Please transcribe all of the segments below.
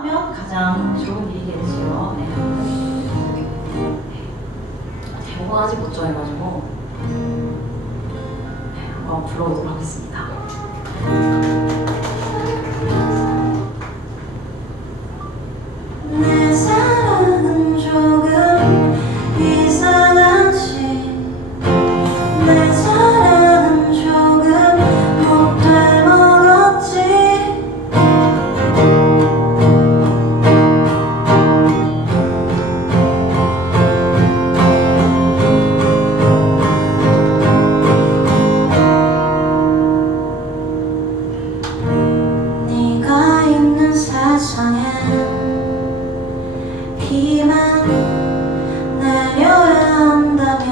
하면 가장 좋은 일이겠지요. 네. 제목은 아직 못 정해가지고 네, 한번 불러보도록 하겠습니다. 내려한다면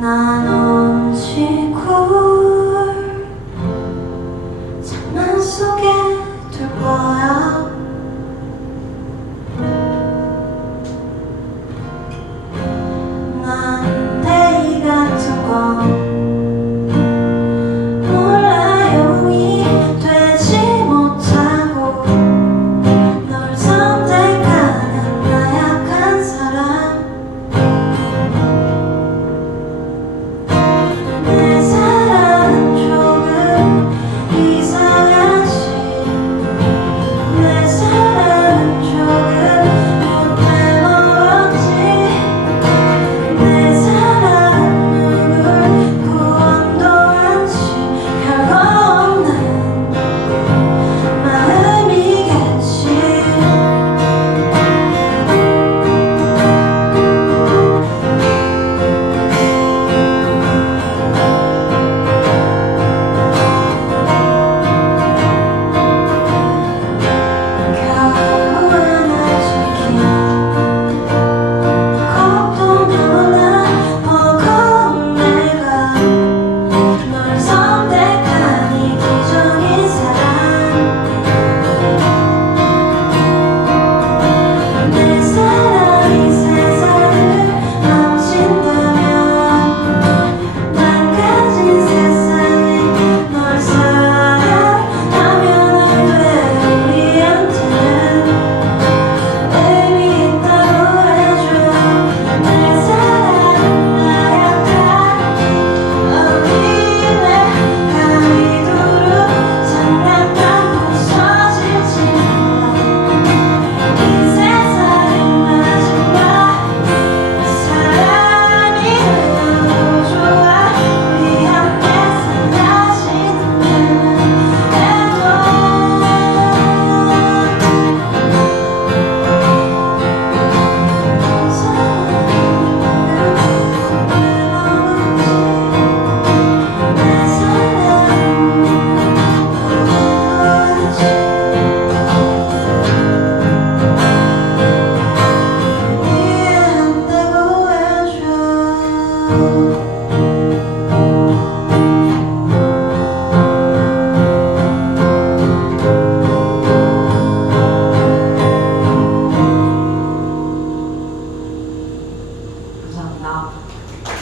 난, 언제고